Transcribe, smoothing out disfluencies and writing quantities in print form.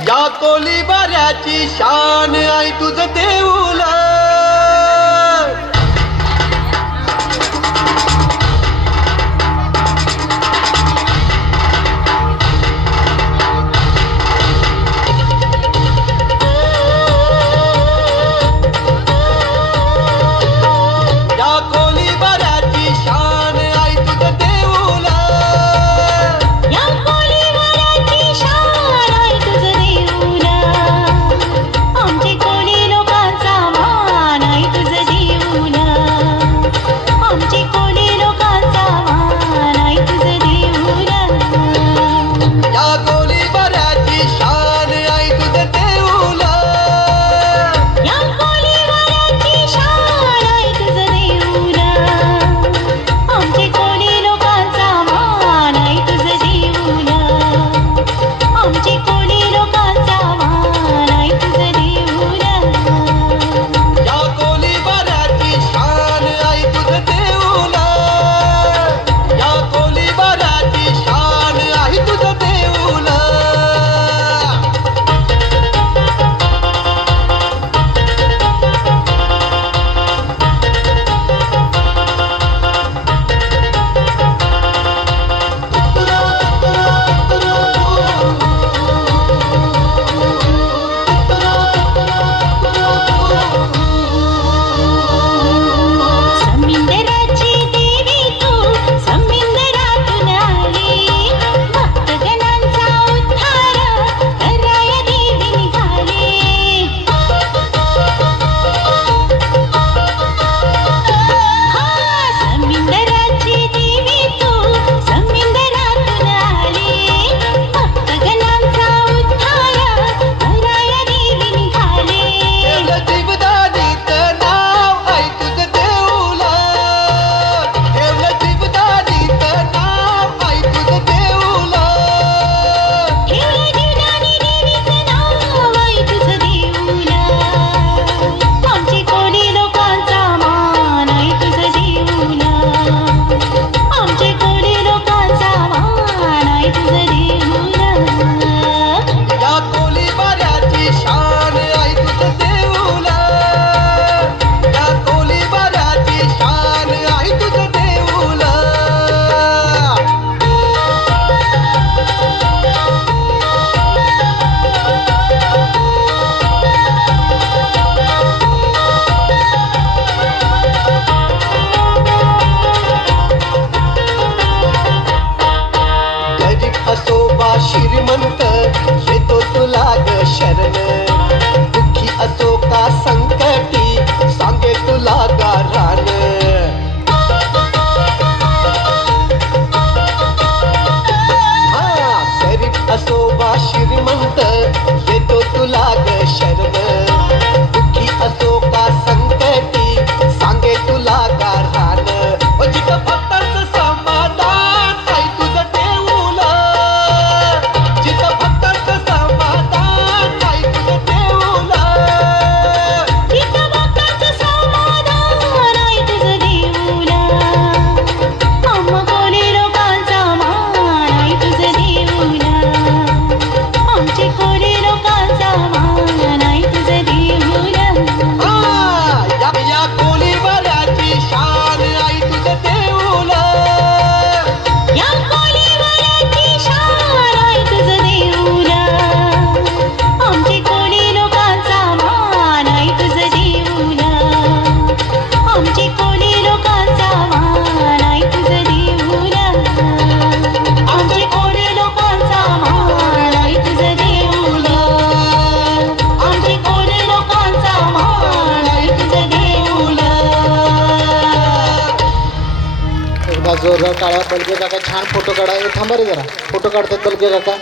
या कोली बऱ्याची शान आई तुझं देऊला श्रीमंत येतो तुला ग शरण दुःखी असो का संकटी सांगे तुला गारान गरीब असो वा श्रीमंत येतो तुला ग शरण दुःखी असो का संकटी सांगे तुला गारान जिथं भक्तांचं समाधान आई तुझं देऊला जोरदार टाळ्या. बलगे काका छान फोटो काढा. थांबा रे जरा, फोटो काढतात बलगे काका.